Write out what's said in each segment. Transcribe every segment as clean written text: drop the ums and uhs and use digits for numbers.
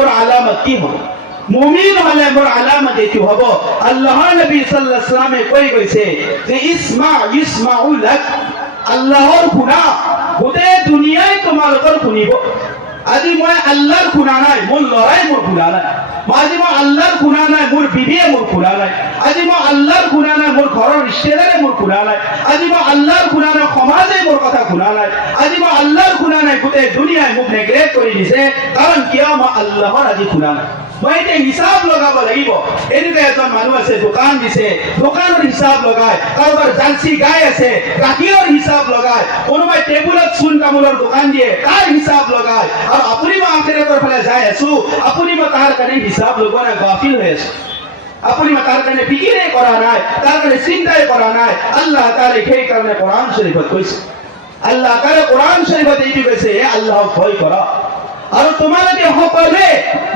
মোৰ আলামত কি হ'ব মুমিন হলে মোৰ আলামত এইটো হ'ব আল্লাহৰ নবী সাল্লাল্লাহু আলাইহি ওয়াসাল্লামে কৈ গৈছে যে ইসমাউ লাক আল্লাহৰ শুনা গোটেই দুনিয়াই তোমালোকৰ শুনিব আজি মই আল্লাহৰ শুনা নাই মোৰ লৰাই মোৰ শুনা নাই আজি মই আল্লাহৰ শুনা নাই মোৰ বিবিয়ে মোৰ শুনা নাই আজি মই আল্লাহৰ শুনা নাই মোৰ ঘৰৰ ৰিশ্তেদাৰে মোৰ শুনা নাই আজি মই আল্লাহৰ শুনা নাই সমাজে মোৰ কথা শুনা নাই আজি মই আল্লাহৰ শুনা নাই গোটেই দুনিয়াই মোক নেগলেক্ট কৰি দিছে কাৰণ কিয় মই আল্লাহৰ আজি শুনা নাই মই এটা হিসাব লগাব লাগিব এনেকুৱা এজন মানুহ আছে দোকান দিছে দোকানৰ হিসাব লগায় কাৰোবাৰ জাৰ্চি গাই আছে গাখীৰৰ হিসাব লগায় কোনোবাই টেবুলত চূণ তামোলৰ দোকান দিয়ে তাৰ হিসাব লগায় আৰু আপুনি মই আখিৰাতৰ ফালে যাই আছো আপুনি মই তাৰ কাৰণে হিসাব লগোৱা নাই গাফিল হৈ আছো আপুনি মই তাৰ কাৰণে ফিকিৰে কৰা নাই তাৰ কাৰণে চিন্তাই কৰা নাই আল্লাহ তাআলাই সেই কাৰণে কোৰআন শৰীফত কৈছে আল্লাহ তাআলাই কোৰআন শৰীফত এইটো কৈছে আল্লাহক ভয় কৰা আৰু তোমালোকে সকলোৱে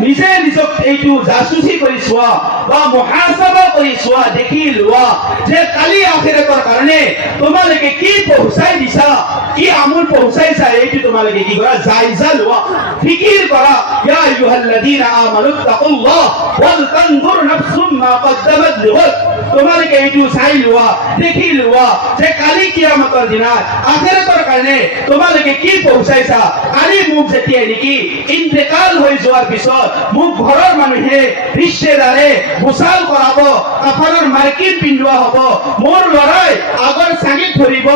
নিজে নিজক এইটো জাসুসি কৰি চোৱা বা মুহাসাবা কৰি চোৱা দেখি লোৱা যে কালি আখিৰাতৰ কাৰণে তোমালোকে কি পहुचाই দিছা কি আমল পहुचाইছা এইটো তোমালোকে কি কৰা জায়জা লোৱা ফিকিৰ কৰা ইয়া আইয়ুহাল্লাযীনা আমানু তাকুল্লাহ ওয়াল তানজুৰ নাফসুম মা কদ্দামাত লিগাদ তোমালোকে এইটো চাই লোৱা দেখি লোৱা যে কালি কিয়ামতৰ দিনা আখিৰাতৰ কাৰণে তোমালোকে কি পहुचाইছা কালি মুখ যেতিয়া নেকি ইন্তেকাল হৈ যোৱাৰ পিছত মুখ ঘৰৰ মানুহে ৰিশ্তেদাৰে গোসাল কৰাব কাফনৰ মাৰ্কিন পিন্ধোৱা হ'ব মোৰ লৰাই আগৰ চাঙিত ধৰিব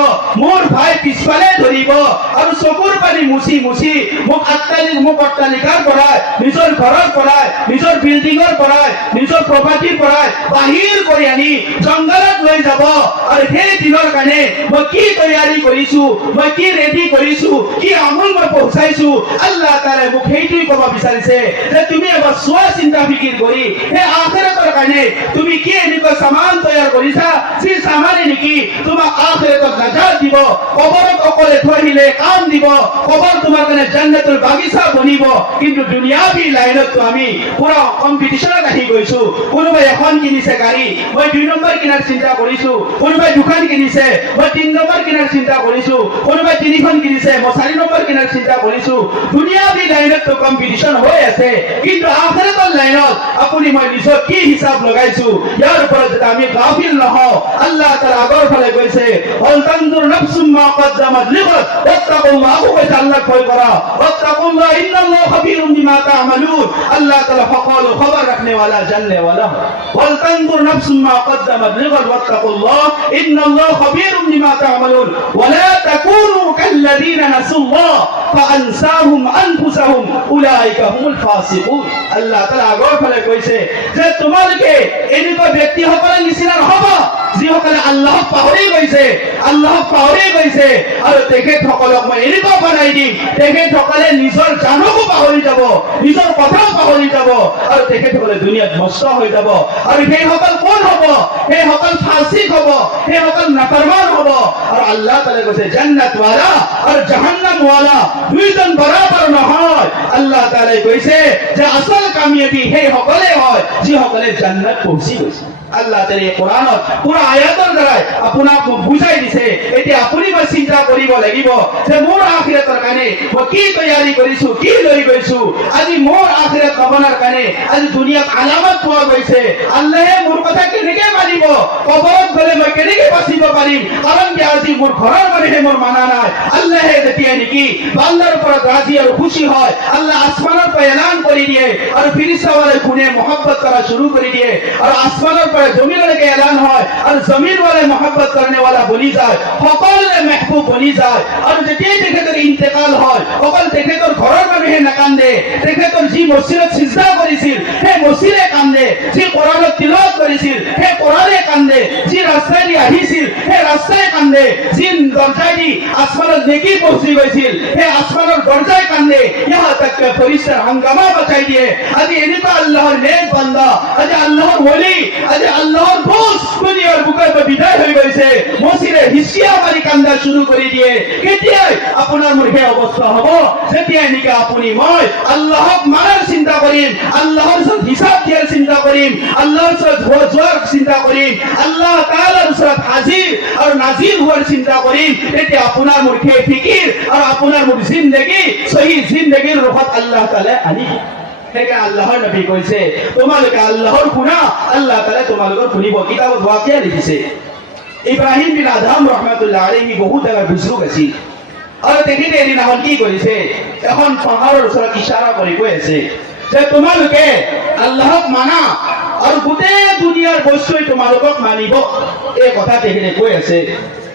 মোৰ ভাই পিছফালে ধৰিব আৰু চকুৰ পানী মুছি মুছি মোক অট্টালিকাৰ পৰাই নিজৰ ঘৰৰ পৰাই নিজৰ বিল্ডিঙৰ পৰাই নিজৰ প্ৰপাৰ্টিৰ পৰাই বাহিৰ কৰি আনি জংগলত লৈ যাব আৰু সেই দিনৰ কাৰণে মই কি তৈয়াৰী কৰিছো মই কি ৰেডি কৰিছো কি আমল মই পहुচাইছো আল্লাহ তাআলাই মোক সেইটোই ক'ব বিচাৰিছে যে তুমি এবাৰ চোৱা চিন্তা ফিকিৰ কৰি সেই আখিৰাতৰ কাৰণে তুমি কি এনেকুৱা সামান তৈয়াৰ কৰিছা যি সামানে নেকি তোমাক আখিৰাতত নাজাত দিব কবৰত অকলে থৈলে কাম দিব কবৰ তোমাৰ কাৰণে জান্নাতুল বাগিচা বনিব কিন্তু দুনিয়াবী লাইনত আমি পুৰা কম্পিটিশনত আহি গৈছো কোনোবাই এখন কিনিছে গাড়ী মই 2 নম্বৰ কিনাৰ চিন্তা কৰিছো কোনোবাই দুখন কিনিছে মই 3 নম্বৰ কিনাৰ চিন্তা কৰিছো কোনোবাই 3খন কিনিছে মই 4 নম্বৰ কিনাৰ চিন্তা কৰিছো দুনিয়াবী লাইনত তো কম্পিটিশন হৈ আছে কিন্তু আখিৰাতৰ লাইনত আপুনি মই নিজৰ কি হিসাব লগাইছো ইয়াৰ ওপৰত যদি আমি গাফিল নহওঁ আল্লাহ তাআলা আগৰ ফালে কৈছে ওয়াল তানজুৰ নাফসুম মা কদ্দামাত লিগাদ ওয়াত্তাকুল্লাহ কৈছে আল্লাহ ভয় কৰা ওয়াত্তাকুল্লাহ ইন্নাল্লাহ খাবীৰুম বিমা তা'মালুন আল্লাহ তাআলা সকলো খবৰ রাখনে वाला জাননে वाला ওয়াল তানজুর নাফসুম মা কদ্দামাত লিগাদ ওয়াত্তাকুল্লাহ ইন্নাল্লাহ খাবীরুম বিমা তা'মালুন ওয়ালা তাকুনু কাল্লাযীনা নাসুল্লাহ ফাআনসাহুম আনফুসাহুম উলাইকা হুমুল ফাসিকুন আল্লাহ তাআলা আগৰ ফালে কৈছে যে তোমালোকে এনেকুৱা ব্যক্তিসকলৰ নিচিনা নহব যিসকলে আল্লাহক পাহৰি গৈছে আৰু তেখেতসকলক মই এনেকুৱা বনাই দিম তেখেতসকলে নিজৰ জানকো পাহৰি যাব নিজৰ কথাও পাহৰি যাব আৰু তেখেতসকলে দুনিয়াত নষ্ট হৈ যাব আৰু সেইসকল কোন হ'ব সেইসকল ফাসিক হ'ব সেইসকল নাফৰমান হ'ব আৰু আল্লাহ তাআলা কৈছে জান্নাতৱালা আৰু জাহান্নামৱালা দুইজন বৰাবৰ নহয় আল্লাহ তাআলাই কৈছে যে আসল কামিয়াবি সেইসকলে হয় যিসকলে জান্নাত পहुঁচি গৈছে আল্লাহ তাআলাই কোরআনত পুরা আয়াতৰ দ্বাৰা আপোনাক বুজাই দিছে এতিয়া আপুনি মই চিন্তা কৰিব লাগিব যে মোৰ আখিৰাতৰ কাৰণে মই কি তৈয়াৰী কৰিছো কি লৈ গৈছো আজি মোৰ আখিৰাত পাবনাৰ কাৰণে আজি দুনিয়াত আলামত পোৱা গৈছে আল্লাহে মোৰ কথা কেনেকৈ মানিব কবৰত গলে মই কেনেকৈ বাচিব পাৰিম কাৰণ কি আজি মোৰ ঘৰৰ মানুহে মোৰ মানা নাই আল্লাহে যেতিয়া নেকি বান্দাৰ ওপৰত ৰাজি আৰু খুশি হয় আল্লাহ আসমানৰ পৰা এলান কৰি দিয়ে আৰু ফিৰিস্তাৱালে কোনে মহব্বত কৰা শুৰু কৰি দিয়ে আৰু আসমানৰ जमीन के ऐलान है और जमीन वाले मोहब्बत करने वाला बनी जाए সকলে महबूब बनी जाए और जेतिया तेखेतर इंतकाल হয় অকল তেখেতৰ ঘৰৰ মানুহে নাকান্দে তেখেতৰ যি মছজিদত সিজদা কৰিছিল সেই মছজিদে কান্দে যি কোৰানত তিলাওয়াত কৰিছিল সেই কোৰানে কান্দে যি ৰাস্তাই আহিছিল সেই ৰাস্তাই কান্দে যি দৰজাই আসমানত নেকি পहुঁচি গৈছিল সেই আসমানৰ দৰজাই কান্দে यहाँ तक के फरिश्ता हंगामा बचाई दिए আজি এনেকুৱা আল্লাহৰ নেক বান্দা আজি আল্লাহৰ ওলি আজি আল্লাহৰ দোস্ত দুনিয়াৰ বুকেৰ পৰা বিদায় হৈ গৈছে মসজিদে হিচিয়া মাৰি কান্দা শুৰু কৰি দিয়ে কেতিয়া আপোনাৰ মোৰ হে অৱস্থা হ'ব যেতিয়া নেকি আপুনি মই আল্লাহক মানাৰ চিন্তা কৰিম আল্লাহৰ ওচৰত হিসাব দিয়াৰ চিন্তা কৰিম আল্লাহৰ ওচৰত যোৱাৰ চিন্তা কৰিম আল্লাহ তাআলাৰ ওচৰত হাজিৰ আৰু নাজিৰ হোৱাৰ চিন্তা কৰিম তেতিয়া আপোনাৰ মোৰ হে ফিকিৰ আৰু আপোনাৰ মোৰ জিন্দেগী সহি জিন্দেগীৰ ৰূপত আল্লাহ তাআলা আনি সেইকে আল্লাহৰ নবী কৈছে তোমালোকে আল্লাহৰ শুনা আল্লাহ তাআলা তোমালোকৰ শুনিব কিতাবত ৱাকিয়া লিখিছে ইব্ৰাহিম বিন আদম ৰহমাতুল্লাহ আলাইহি বহুত ডাঙৰ বুজুৰ্গ আছিল আৰু তেখেতে এদিনাখন কি কৰিছে এখন পাহাৰৰ ওচৰত ইশাৰা কৰি কৈ আছে যে তোমালোকে আল্লাহক মানা আৰু গোটেই দুনিয়াৰ বস্তুই তোমালোকক মানিব এই কথা তেখেতে কৈ আছে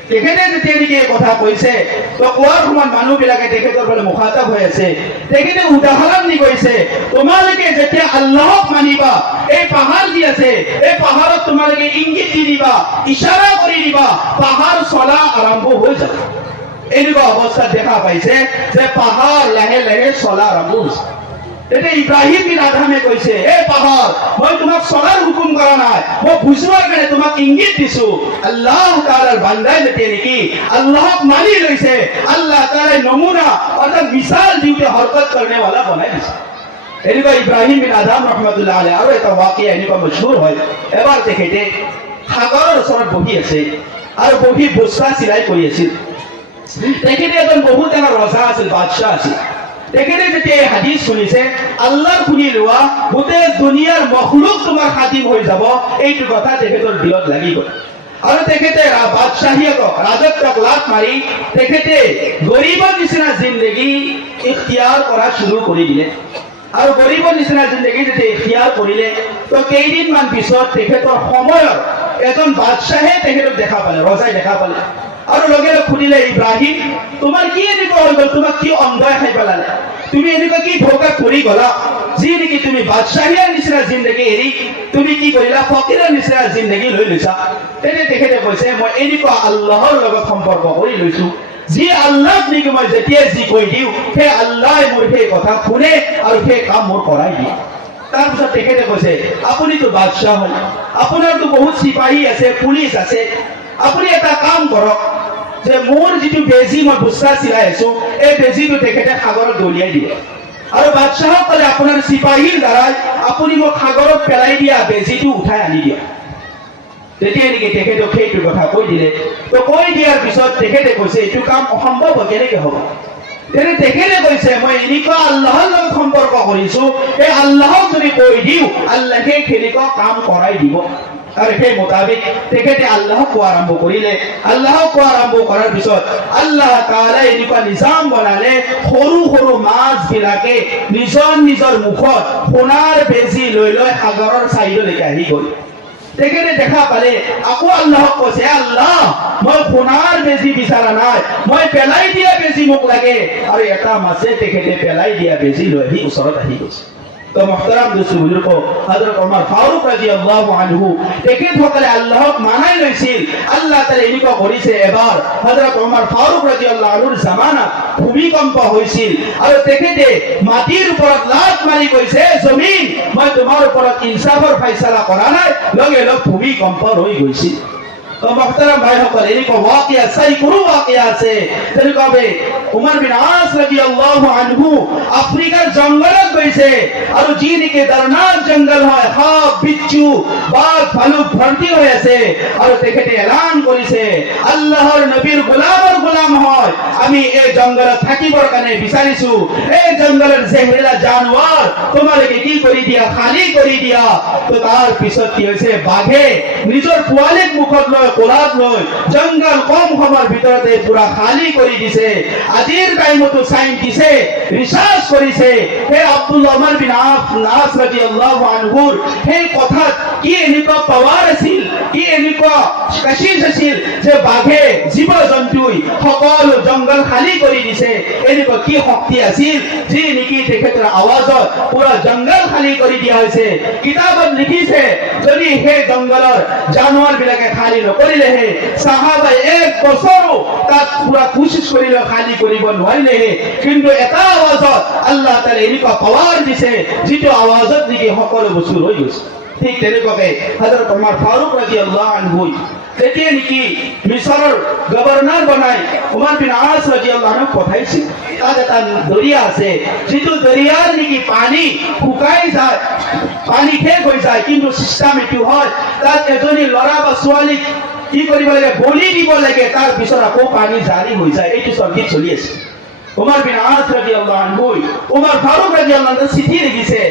তেখেতে যেতিয়া নেকি এই কথা কৈছে তো কোৱাৰ সময়ত মানুহবিলাকে তেখেতৰ ফালে মুখাতাব হৈ আছে তেখেতে উদাহৰণ দি কৈছে তোমালোকে যেতিয়া আল্লাহক মানিবা এই পাহাৰ যি আছে এই পাহাৰত তোমালোকে ইংগিত দি দিবা ইশাৰা কৰি দিবা পাহাৰ চলা আৰম্ভ হৈ যাব এনেকুৱা অৱস্থাত দেখা পাইছে যে পাহাৰ লাহে লাহে চলা আৰম্ভ হৈছে এতিয়া ইব্ৰাহিম বিন আদমে কৈছে এই পাহাৰ মই তোমাক চলাৰ হুকুম কৰা নাই মই বুজোৱাৰ কাৰণে তোমাক ইংগিত দিছো আল্লাহ তাআলাৰ বান্দাই যেতিয়া নেকি আল্লাহক মানি লৈছে আল্লাহ তাআলাই নমুনা অৰ্থাৎ মিছাল দিওঁতে হৰকত কৰনে वाला বনাই দিছে এনেকুৱা ইব্ৰাহিম বিন আদম ৰহমাতুল্লাহ আলাইহি আৰু এটা ৱাকিয়া এনেকুৱা মশহুৰ হয় এবাৰ তেখেতে সাগৰৰ ওচৰত বহি আছে আৰু বহি বস্তা চিলাই কৰি আছিল তেখেতে এজন বহুত ডাঙৰ ৰজা আছিল বাদশাহ আছিল তেখেতে যেতিয়া এই হাদিস শুনিছে আল্লাহৰ শুনি লোৱা গোটেই দুনিয়াৰ মখলুক তোমাৰ খাতিম হৈ যাব এইটো কথা তেখেতৰ দিলত লাগি গ'ল আৰু তেখেতে বাদশাহীক ৰাজত্বক লাভ মাৰি তেখেতে গৰীবৰ নিচিনা জিন্দগী ইখতিয়াৰ কৰা শুৰু কৰি দিলে আৰু গৰীবৰ নিচিনা জিন্দগী যেতিয়া ইখতিয়াৰ কৰিলে তো কেইদিনমান পিছত তেখেতৰ সময়ৰ এজন বাদশাহে তেখেতক দেখা পালে ৰজাই দেখা পালে আৰু লগে লগে সুধিলে ইব্ৰাহিম তোমাৰ কি এনেকুৱা হৈ গ'ল তোমাক কি অন্ধই খাই পেলালে তুমি এনেকুৱা কি ধোকা কৰি গলা যি নেকি তুমি বাদশাহীৰ নিচিনা জিন্দগী এৰি তুমি কি কৰিলা ফকিৰৰ নিচিনা জিন্দগী লৈ লৈছা তেতিয়া তেখেতে কৈছে মই এনেকুৱা আল্লাহৰ লগত সম্পৰ্ক কৰি লৈছো যি আল্লাহক নেকি মই যেতিয়া যি কৈ দিওঁ সেই আল্লাহে মোৰ সেই কথা শুনে আৰু সেই কাম মোৰ কৰাই দিয়ে তাৰপিছত তেখেতে কৈছে আপুনিতো বাদশাহ হয় আপোনাৰতো বহুত চিপাহী আছে পুলিচ আছে আপুনি এটা কাম কৰক যে মোৰ যিটো বেজি মই বস্তা চিলাই আছো এই বেজিটো তেখেতে সাগৰত দলিয়াই দিয়ে আৰু বাদশাহক ক'লে আপোনাৰ চিপাহীৰ দ্বাৰাই আপুনি মোক সাগৰত পেলাই দিয়া বেজিটো উঠাই আনি দিয়া তেতিয়া নেকি তেখেতক সেইটো কথা কৈ দিলে তো কৈ দিয়াৰ পিছত তেখেতে কৈছে এইটো কাম অসম্ভৱ কেনেকৈ হ'ব তেখেতে কৈছে মই এনেকুৱা আল্লাহৰ লগত সম্পৰ্ক কৰিছো এই আল্লাহক যদি কৈ দিওঁ আল্লাহে খেলিকক কাম কৰাই দিব আৰু সেই মোতাবিক তেখেতে আল্লাহক কোৱা আৰম্ভ কৰিলে আল্লাহক কোৱা আৰম্ভ কৰাৰ পিছত আল্লাহ তাআলাই এনেকুৱা নিজাম বনালে সৰু সৰু মাছবিলাকে নিজৰ নিজৰ মুখত সোণাৰ বেজি লৈ লৈ সাগৰৰ চাইডলৈকে আহি গ'ল তেখেতে দেখা পালে আকৌ আল্লাহক কৈছে আল্লাহ মই সোণাৰ বেজি বিচৰা নাই মই পেলাই দিয়া বেজি মোক লাগে আৰু এটা মাছে তেখেতে পেলাই দিয়া বেজি লৈ আহি ওচৰত আহি গৈছে তো মুহতাৰাম দোস্ত বুজুৰ্গ হযৰত ওমৰ ফাৰুক ৰাদিয়াল্লাহু আনহু তেখেতসকলে আল্লাহক মানাই লৈছিল আল্লাহ তাআলা এনেকুৱা কৰিছে এবাৰ হযৰত ওমৰ ফাৰুক ৰাদিয়াল্লাহু আনহুৰ জামানা ভূমিকম্প হৈছিল আৰু তেখেতে মাটিৰ ওপৰত লাত মাৰি কৈছে জমিন মই তোমাৰ ওপৰত ইনসাফৰ ফয়সালা কৰা নাই লগে লগে ভূমিকম্প হৈ গৈছিল তো মুহতাৰাম ভাইসকল এনেকুৱা ৱাকিয়া সাইকুৰু ৱাকিয়া আছে তেনেকুৱাবে উমৰ বিন আস ৰাদিয়াল্লাহু আনহু আফ্ৰিকাৰ জংগলত গৈছে আৰু যি নেকি দৰনাক জংগল হয় সাপ বিচ্ছু বাঘ ভালুক ভৰ্তি হৈ আছে আৰু তেখেতে এলান কৰিছে আল্লাহৰ নবীৰ গোলামৰ গোলাম হয় আমি এই জংগলত থাকিবৰ কাৰণে বিচাৰিছো এই জংগলৰ জেহেলা জানোৱাৰ তোমালোকে কি কৰি দিয়া খালি কৰি দিয়া তো তাৰ পিছত কি হৈছে বাঘে নিজৰ পোৱালিক মুখত লৈ কোলাত লৈ জংগল কম সময়ৰ ভিতৰতে পুৰা খালি কৰি দিছে আজিৰ টাইমতো সাইন্টিস্টে ৰিসাৰ্চ কৰিছে হে আব্দুল্লাহ ওমৰ বিন আস ৰাদিয়াল্লাহু আনহুৰ সেই কথাত কি এনেকুৱা পাৱাৰ আছিল কি এনেকুৱা কাশিশ আছিল যে বাঘে জীৱ জন্তুই সকলো জংগল খালি কৰি দিছে এনেকুৱা কি শক্তি আছিল যি নেকি তেখেতৰ আৱাজত পুৰা জংগল খালি কৰি দিয়া হৈছে কিতাপত লিখিছে যদি সেই জংগলৰ জানোৱাৰ বিলাকে খালি নকৰিলেহে সাহাবাই এক বছৰো তাত পুৰা কোশিশ কৰিলে খালি কৰিব নোৱাৰিলেহে কিন্তু এটা আৱাজত আল্লাহ তাআলা এনেকুৱা পাৱাৰ দিছে যিটো আৱাজত নেকি সকলো বস্তু ৰৈ গৈছে ঠিক তেনেকুৱাকে হযৰত ওমৰ ফাৰুক ৰাদিয়াল্লাহু আনহু তেতিয়া নেকি মিছৰৰ গভৰ্ণৰ বনাই ওমৰ বিন আস ৰাদিয়াল্লাহু আনহু পঠাইছিল তাত এটা দৰিয়া আছে যিটো দৰিয়াৰ নেকি পানী শুকাই যায় পানী শেষ হৈ যায় কিন্তু চিষ্টেম এটো হয় তাত এজনী ল'ৰা বা ছোৱালী কি কৰিব লাগে বলি দিব লাগে তাৰ পিছত আকৌ পানী জাৰি হৈ যায় এইটো চৰ্গিত চলি আছে উমৰ বিন আস ৰাদিয়াল্লাহু আনহু উমৰ ফাৰুক ৰাদিয়াল্লাহু আনহু চিঠি লিখিছে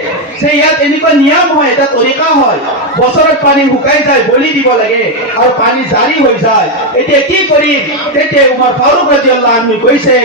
যে ইয়াত এনেকুৱা নিয়ম হয়, এটা তৰিকা হয়, বছৰত পানী শুকাই যায়, বলি দিব লাগে আৰু পানী জাৰি হৈ যায়। এতিয়া কি কৰিম? তেতিয়া উমৰ ফাৰুক ৰাদিয়াল্লাহু আনহু কৈছে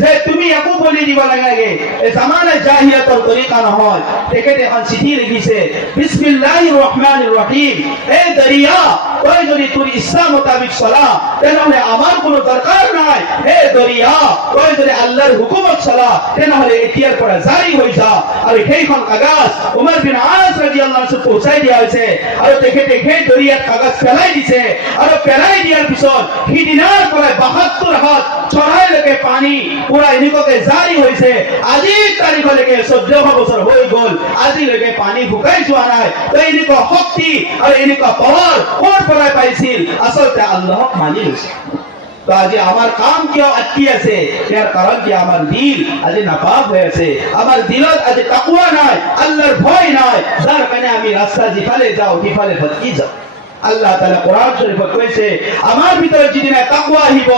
যে তুমি একো বলি দিব নালাগে, এই জামানা জাহিলিয়াতৰ তৰিকা নহয়। তেখেতে এখন চিঠি লিখিছে, বিসমিল্লাহিৰ ৰহমানিৰ ৰহিম, এই দৰিয়া তই যদি তোৰ ইচ্ছা মোতাবিক চলা তেনেহলে আমাৰ কোনো দৰকাৰ নাই। হে দৰিয়া তই যদি আল্লাহৰ হুকুমত চলা তেনেহলে এতিয়াৰ পৰা জাৰি হৈ যা। আৰু সেইখন কাগজ উমৰ বিন আস ৰাদিয়াল্লাহু আনহু পहुंचाই দিয়া হৈছে আৰু তেখেতে সেই দৰিয়াত কাগজ পেলাই দিছে আৰু পেলাই দিয়াৰ পিছত সিদিনাৰ পৰা 72 হাত চঢ়াইলৈকে পানী পুৰা এনেকুৱাকে জাৰি হৈছে। আজিৰ তাৰিখলৈকে 1400 বছৰ হৈ গ'ল, আজিলৈকে পানী শুকাই যোৱা নাই। তো এনেকুৱা শক্তি আৰু এনেকুৱা পাৱাৰ ক'ৰ পৰা পাইছিল? আচলতে আল্লাহক মানি লৈছে। তো আজি আমাৰ কাম কিয় আটকি আছে? ইয়াৰ কাৰণ কি আমাৰ দিল আজি নাপাক হৈ আছে, আমাৰ দিলত আজি তাকৱা নাই, আল্লাহৰ ভয় নাই, যাৰ কাৰণে আমি ৰাস্তা যিফালে যাওঁ সিফালে ভটকি যাওঁ। আল্লাহ তাআলা কোৰআন শৰীফত কৈছে আমাৰ ভিতৰত যিদিনা তাকওয়া আহিব,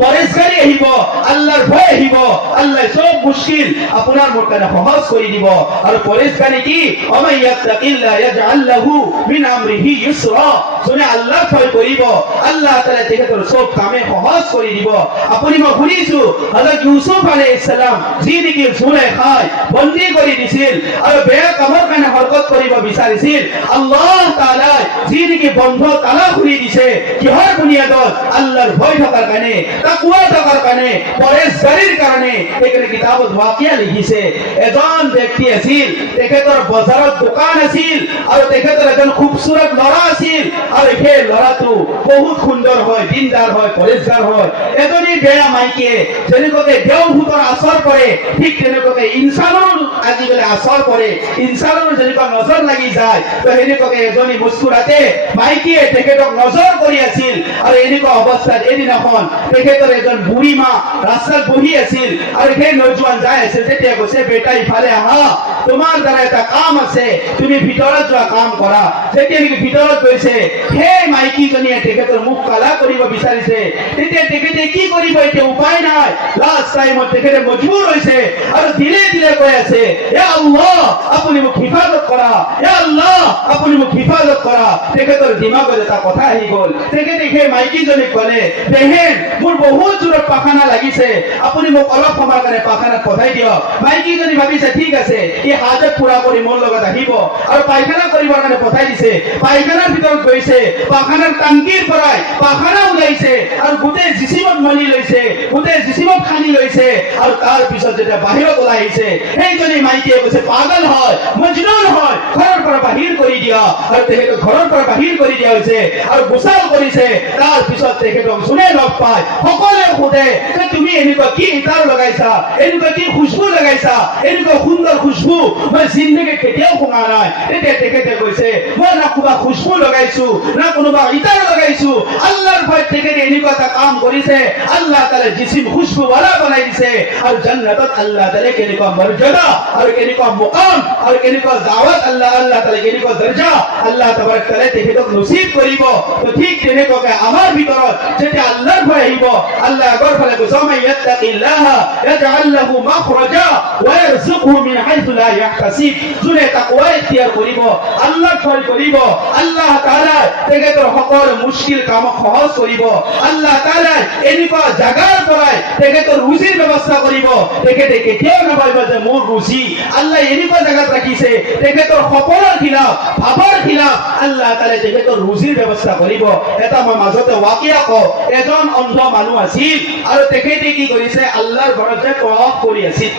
পৰহেজগাৰী আহিব, আল্লাহৰ ভয় আহিব, আল্লাহ সব মুশকিল আপোনাৰ মোৰ কাৰণে সহজ কৰি দিব। আৰু পৰহেজগাৰী কি? ওয়া ইয়াত্তাকিল্লাহ ইয়াজআল লাহু মিন আমৰিহি ইউসৰা, যোনে আল্লাহ ভয় কৰিব আল্লাহ তাআলা তেখেতৰ সব কামে সহজ কৰি দিব। আপুনি মই শুনিছো হযৰত ইউসুফ আলাইহিস সালাম যি নেকি জুলাইখাই বন্দী কৰি দিছিল আৰু বেয়া কামৰ কাৰণে হৰকত কৰিব বিচাৰিছিল, আল্লাহ তাআলা যি নেকি বন্ধ তালা খুলি দিছে। কিহৰ বুনিয়াদত? আল্লাহৰ ভয় থকাৰ কাৰণে, তাকওয়া থকাৰ কাৰণে, পৰহেজগাৰীৰ কাৰণে। এইখিনি কিতাবত ৱাকিয়া লিখিছে, এজন ব্যক্তি আছিল, তেখেতৰ বজাৰত দোকান আছিল আৰু তেখেতৰ এজন খুবসুৰত ল'ৰা আছিল আৰু সেই ল'ৰাটো বহুত সুন্দৰ হয়, দিনদাৰ হয়, পৰহেজগাৰ হয়। এজনী বেয়া মাইকীয়ে যেনেকুৱাকে দেওভূতৰ আচৰ কৰে ঠিক তেনেকুৱাকে ইনচানৰ আজিকালি আচৰ কৰে, ইনচানৰ যেনেকুৱা নজৰ লাগি যায়, তো সেনেকুৱাকে এজনী মুস্কুৰাতে মাইকীয়ে তেখেতক নজৰ কৰি আছিল। আৰু এনেকুৱা অৱস্থাত এদিনাখন তেখেতৰ এজন বুঢ়ী মা ৰাস্তাত বহি আছিল আৰু সেই নজোৱান যাই আছিল। তেতিয়া কৈছে, বেটা ইফালে আহা, তোমাৰ দ্বাৰা এটা কাম আছে, তুমি ভিতৰত যোৱা কাম কৰা। যেতিয়া নেকি ভিতৰত গৈছে, সেই মাইকীজনীয়ে তেখেতৰ মুখ কালা কৰিব বিচাৰিছে। তেতিয়া তেখেতে কি কৰিব? এতিয়া উপায় নাই, লাষ্ট টাইমত তেখেতে মজবুৰ হৈছে আৰু ধীৰে ধীৰে কৈ আছে, ইয়া আল্লাহ আপুনি মোক হিফাজত কৰা, ইয়া আল্লাহ আপুনি মোক হিফাজত কৰা। তেখেতৰ দিমাগত এটা কথা আহি গ'ল। তেখেতে সেই মাইকীজনীক ক'লে, বেহেন মোৰ বহুত জোৰত পাখানা লাগিছে, আপুনি মোক অলপ সময়ৰ কাৰণে পাখানাত পঠাই দিয়ক। মাইকীজনী ভাবিছে ঠিক আছে, ই হাজত পুৰা কৰি মোৰ লগত আহিব আৰু পায়খানা কৰিবৰ কাৰণে পঠাই দিছে। পায়খানাৰ ভিতৰত গৈছে, পাখানাৰ টাংকিৰ পৰাই পাখানা ওলাইছে আৰু গোটেই জিচিমত মলি লৈছে, গোটেই জিচিমত খানি লৈছে। আৰু তাৰ পিছত যেতিয়া বাহিৰত ওলাই আহিছে, সেইজনী মাইকীয়ে কৈছে, পাগল হয়, মজনুন হয়, ঘৰৰ পৰা বাহিৰ কৰি দিয়া। আৰু তেখেতক ঘৰৰ পৰা বাহিৰ কৰি দিয়া হৈছে আৰু গোচাল কৰিছে। তাৰ পিছত তেখেতক যোনে লগ পায় সকলোৱে সোধে যে তুমি এনেকুৱা কি ইটাৰ লগাইছা, এনেকুৱা কি খুশবু লগাইছা, এনেকুৱা সুন্দৰ খুশবু মই জিন্দগীত কেতিয়াও শুনা নাই। তেতিয়া তেখেতে কৈছে, মই না কোনোবা খুশবু লগাইছো, না কোনোবা ইটাৰ লগাইছো, আল্লাহৰ ভয়ত তেখেতে এনেকুৱা এটা কাম কৰিছে, আল্লাহ তাআলা জিসিম খুশবুৱালা বনাই দিছে। আৰু জান্নাতত আল্লাহ তাআলা কেনেকুৱা মৰ্যাদা আৰু কেনেকুৱা মুকাম আৰু কেনেকুৱা দাওয়াত, আল্লাহ তাআলা কেনেকুৱা দৰ্জা আল্লাহ তাবাৰক তাআলা তেখেতক নসিব কৰিব। তো ঠিক তেনেকুৱাকে আমাৰ ভিতৰত যেতিয়া আল্লাহৰ ভয় আহিব, আল্লাহ আগৰ ফালে কৈছে, মা ইয়াত্তাকিল্লাহ ইয়াজআল লাহু মাখৰাজা ওয়া ইয়াৰযুকহু মিন হাইথু লা ইয়াহতাসিব, যোনে তাকওয়া ইখতিয়াৰ কৰিব, আল্লাহৰ ভয় কৰিব, আল্লাহ তাআলা তেখেতৰ সকলো মুশকিল কাম সহজ কৰিব। আল্লাহ তাআলা এনেকুৱা জাগাৰ পৰাই তেখেতৰ ৰুজিৰ ব্যৱস্থা কৰিব। তেখেতে কেতিয়াও নাভাবিব যে মোৰ ৰুজি আল্লাহ এনেকুৱা জাগাত ৰাখিছে, তেখেতৰ সপোনৰ খিলাফ, ভাৱৰ খিলাফ আল্লাহ তাআলা তেখেতৰ ৰুজিৰ ব্যৱস্থা কৰিব। এটা মই মাজতে ৱাকিয়া কওঁ, এজন অন্ধ মানুহ আছিল আৰু তেখেতে কি কৰিছে, আল্লাহৰ ঘৰত যে তৱাফ কৰি আছিল।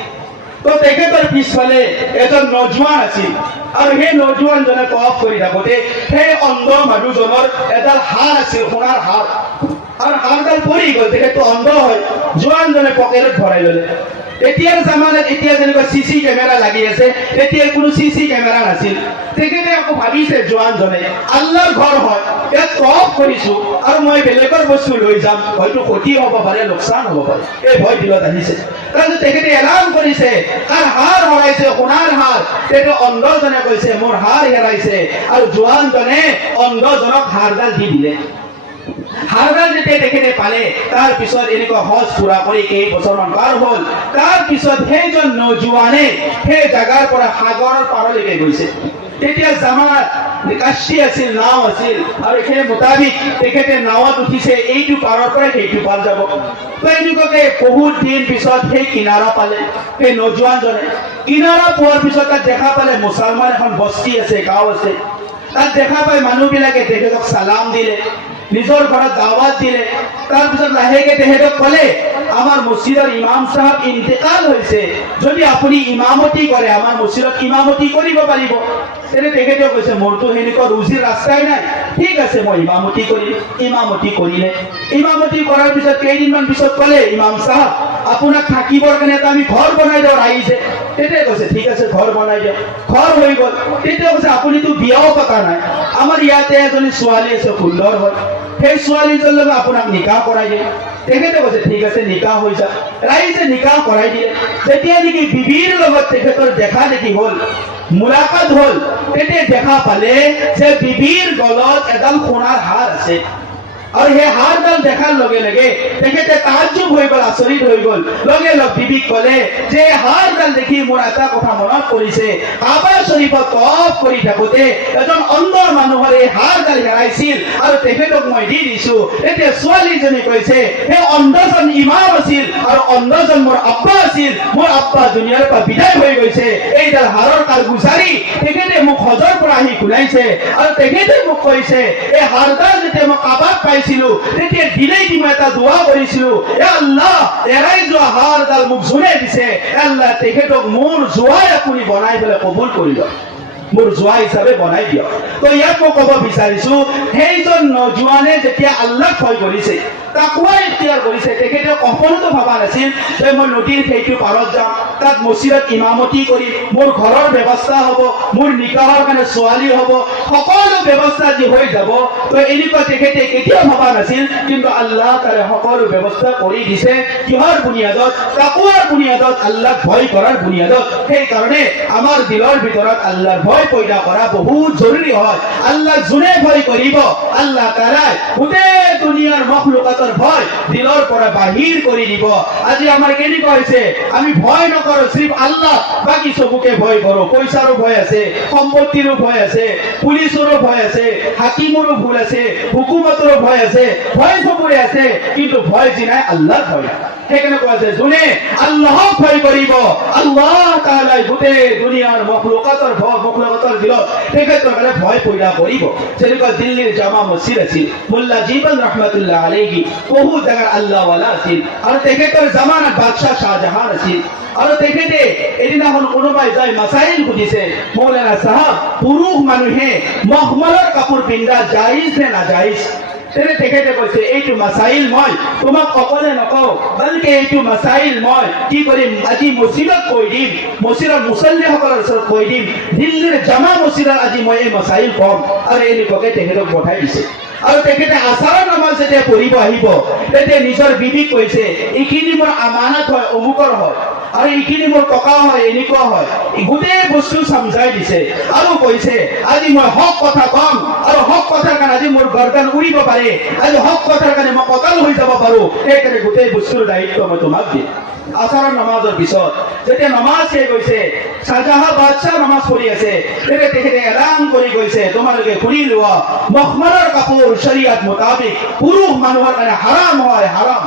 তো তেখেতৰ পিছফালে এজন নজৱান আছিল আৰু সেই নজৱানজনে তৱাফ কৰি থাকোঁতে সেই অন্ধ মানুহজনৰ এডাল হাৰ আছিল, সোণাৰ হাৰ, আৰু হাৰডাল পৰি গ'ল। তেখেতটো অন্ধ হয়, জোৱানজনে পকেটত ভৰাই ল'লে। এতিয়াৰ জামানাত এতিয়া যেনেকুৱা চিচি কেমেৰা লাগি আছে, তেতিয়া কোনো চিচি কেমেৰা নাছিল। তেখেতে আকৌ ভাবিছে জোৱানজনে, আল্লাহৰ ঘৰ হয়, ইয়াত তৱাফ কৰিছো আৰু মই বেলেগৰ বস্তু লৈ যাম, হয়তো ক্ষতি হ'ব পাৰে, লোকচান হ'ব পাৰে, এই ভয় দিলত আহিছে। তাৰপিছত তেখেতে এলান কৰিছে, কাৰ হাৰ হেৰাইছে, সোণাৰ হাৰ। সেইটো অন্ধজনে কৈছে মোৰ হাৰ হেৰাইছে, আৰু জোৱানজনে অন্ধজনক হাৰডাল দি দিলে। হাৰডাল যেতিয়া তেখেতে পালে তাৰ পিছত এনেকুৱা হজ পুৰা কৰি কেইবছৰমান পাৰ হ'ল। তাৰ পিছত সেইজন নৌজোৱানে সেই জাগাৰ পৰা সাগৰৰ পাৰলৈকে গৈছে। তেতিয়া জামাত কাশী আছিল, নাও আছিল, আৰু সেই মোতাবিক তেখেতে নাৱত উঠিছে, এইটো পাৰৰ পৰা সেইটো পাৰ যাব। তো এনেকুৱাকে বহুত দিন পিছত সেই কিনাৰা পালে সেই নৌজোৱানজনে। কিনাৰা পোৱাৰ পিছত তাত দেখা পালে মুছলমান এখন বস্তি আছে, গাঁও আছে। তাত দেখা পাই মানুহবিলাকে তেখেতক চালাম দিলে, নিজৰ ঘৰত দাৱাত দিলে। তাৰপিছত লাহেকে তেখেতক ক'লে, আমাৰ মছজিদৰ ইমাম সাহেব ইন্তেকাল হৈছে, যদি আপুনি ইমামতি কৰে আমাৰ মছজিদত ইমামতি কৰিব পাৰিব। তেনে তেখেতে কৈছে, মোৰতো সেনেকুৱা ৰুজিৰ ৰাস্তাই নাই, ঠিক আছে মই ইমামতি কৰিম। ইমামতি কৰিলে। ইমামতি কৰাৰ পিছত কেইদিনমান পিছত ক'লে, ইমাম সাহেব আপোনাক থাকিবৰ কাৰণে এটা আমি ঘৰ বনাই দিওঁ আহিছে। তেতিয়া কৈছে, ঠিক আছে ঘৰ বনাই দিয়ক। ঘৰ হৈ গ'ল। তেতিয়া কৈছে, আপুনিতো বিয়াও পতা নাই, আমাৰ ইয়াতে এজনী ছোৱালী আছে সুন্দৰ হয়, সেই ছোৱালীজনীৰ লগত আপোনাক নিকাহ কৰাই দিয়ে। তেখেতে কৈছে, ঠিক আছে নিকাহ হৈ যাক। ৰাইজে নিকাহ কৰাই দিলে। যেতিয়া নেকি বিবিৰ লগত তেখেতৰ দেখা দেখি হ'ল, মুলাকাত হ'ল, তেতিয়া দেখা পালে যে বিবিৰ গলত এডাল সোণাৰ হাৰ আছে। আৰু সেই হাৰডাল দেখাৰ লগে লগে তেখেতে তাজ্জুব হৈ গ'ল, আচৰিত হৈ গ'ল। লগে লগ বিবিক ক'লে যে হাৰডাল দেখি মোৰ এটা কথা মনত পৰিছে, কাবা শৰীফত তৱাফ কৰি থাকোতে এজন অন্ধ মানুহৰ এই হাৰডাল হেৰাইছিল আৰু তেখেতক মই দি দিছো। এতিয়া ছোৱালীজনী কৈছে, সেই অন্ধজন ইমাম আছিল আৰু অন্ধজন মোৰ আব্বা আছিল, মোৰ আব্বা দুনিয়াৰ পৰা বিদায় হৈ গৈছে, এইডাল হাৰৰ কাৰগুজাৰি তেখেতে মোক হজৰ পৰা আহি ঘূৰাইছে। আৰু তেখেতে মোক কৈছে, এই হাৰডাল যেতিয়া মই কাবাত পাইছিলো তেতিয়া দিলেই মই এটা দোৱা কৰিছিলো, এ আল্লাহ এৰাই যোৱা হাৰডাল মোক যোনে দিছে, আল্লাহ তেখেতক মোৰ জোৱাই আপুনি বনাই পেলাই কবুল কৰি লওক, মোৰ জোৱা হিচাপে বনাই দিয়ক। তো ইয়াত মই ক'ব বিচাৰিছো, সেইজন নজোৱানে যেতিয়া আল্লাহক ভয় কৰিছে, তাকৱা ইখতিয়াৰ কৰিছে, তেখেতে কখনোতো ভবা নাছিল যে মই নদীৰ সেইটো পাৰত যাম, তাত মছজিদত ইমামতি কৰিম, মোৰ ঘৰৰ ব্যৱস্থা হ'ব, মোৰ নিকাহৰ কাৰণে ছোৱালী হ'ব, সকলো ব্যৱস্থা যি হৈ যাব। তো এনেকুৱা তেখেতে কেতিয়াও ভবা নাছিল, কিন্তু আল্লাহ তাৰে সকলো ব্যৱস্থা কৰি দিছে। কিহৰ বুনিয়াদত? তাকৱাৰ বুনিয়াদত, আল্লাহক ভয় কৰাৰ বুনিয়াদত। সেইকাৰণে আমাৰ দিলৰ ভিতৰত আল্লাহৰ ভয় পয়দা কৰা বহুত জৰুৰী হয়। আল্লাহ যোনে ভয় কৰিব, আল্লাহ তাআলাই গোটেই দুনিয়াৰ মখলুকাতৰ ভয় দিলৰ পৰা বাহিৰ কৰি দিব। আজি আমাৰ কেনেকুৱা হৈছে, আমি ভয় নকৰো সিৰ্ফ আল্লাহ, বাকী চবকে ভয় কৰো। পইচাৰো ভয় আছে, সম্পত্তিৰো ভয় আছে, পুলিচৰো ভয় আছে, হাকিমৰো ভুল আছে, হুকুমতৰো ভয় আছে, ভয় চবৰে আছে, কিন্তু ভয় যি নাই আল্লাহৰ ভয়। সেইকাৰণে কোৱা আছে, যোনে আল্লাহক ভয় কৰিব, আল্লাহ তাআলাই গোটেই দুনিয়াৰ মখলুকাতৰ দিলত তেখেতৰ কাৰণে ভয় পয়দা কৰিব। যেনেকুৱা দিল্লীৰ জামা মছজিদ আছিল, মুল্লা জীবন ৰহমতুল্লাহ আলাইহি বহুত ডাঙৰ আল্লাহৱালা আছিল, আৰু তেখেতৰ জামানাত বাদশাহ শ্বাহজাহান আছিল। আৰু তেখেতে এদিনাখন কোনোবাই যাই মাছাইল সুধিছে, মৌলানা সাহেব পুৰুষ মানুহে মখমলৰ কাপোৰ পিন্ধা জায়েজ নে নাজায়েজ? তেনে তেখেতে কৈছে, এইটো মাছাইল মই তোমাক অকলে নকওঁ, বলকে এইটো মাছাইল মই কি কৰিম, আজি মছজিদত কৈ দিম, মছজিদৰ মুছল্লিসকলৰ ওচৰত কৈ দিম, দিল্লীৰ জামা মছজিদত আজি মই এই মাছাইল কম। আৰু এনেকুৱাকে তেখেতক পঠাই দিছে। আৰু তেখেতে আচাৰৰ নামাজ যেতিয়া পঢ়িব আহিব, তেতিয়া নিজৰ বিবিক কৈছে, এইখিনি মোৰ আমানত হয়, অমুকৰ হয়, আৰু এইখিনি মোৰ টকা হয়, এনেকুৱা হয়, গোটেই বস্তু সমজাই দিছে। আৰু কৈছে, আজি মই হক কথা কম, আৰু হক কথাৰ কাৰণে আজি মোৰ গৰ্দান উৰিব পাৰে, আজি হক কথাৰ কাৰণে মই কতাল হৈ যাব পাৰো, সেইকাৰণে গোটেই বস্তুৰ দায়িত্ব মই তোমাক দিম। আচাৰৰ নামাজৰ পিছত যেতিয়া নামাজ শেষ হৈছে, শ্বাহজাহান বাদশাহ নামাজ পঢ়ি আছে, তেতিয়া তেখেতে এলান কৰি কৈছে, তোমালোকে শুনি লোৱা, মখমলৰ কাপোৰ শৰীয়ত মুতাবিক পুৰুষ মানুহৰ কাৰণে হাৰাম হয়, হাৰাম।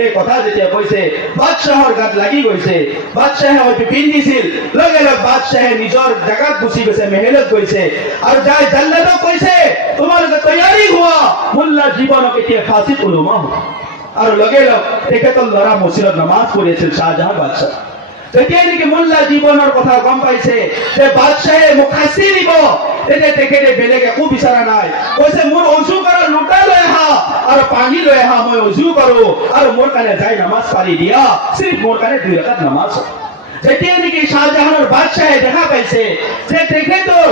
এই কথা যেতিয়া কৈছে, বাদশাহৰ গাত লাগি গৈছে। বাদশাহে হয়তো পিন্ধিছিল, লগে লগে বাদশাহে নিজৰ জাগাত গুচি গৈছে, মেহেলত গৈছে, আৰু যাই জাল্লাদক কৈছে, তোমালোকে তৈয়াৰী হোৱা, মুল্লা জীৱনক এতিয়া ফাঁচীত ওলোমা হ'ব। আৰু লগে লগ তেখেতৰ ল'ৰা মছজিদত নামাজ পঢ়িছিল শ্বাহজাহান বাদশাহ। যেতিয়া নেকি মুল্লা জীৱনৰ কথা গম পাইছে যে বাদশাহে মোক শাস্তি দিব, তেতিয়া তেখেতে বেলেগ একো বিচৰা নাই, কৈছে মোৰ অজু কৰাৰ লোটা লৈ আহা আৰু পানী লৈ আহা, মই অজু কৰো, আৰু মোৰ কাৰণে যাই নামাজ পাৰি দিয়া, সিৰ্ফ মোৰ কাৰণে 2 ৰাকাত নামাজ। যেতিয়া নেকি শ্বাহজাহানৰ বাদশাহে দেখা পাইছে যে তেখেতৰ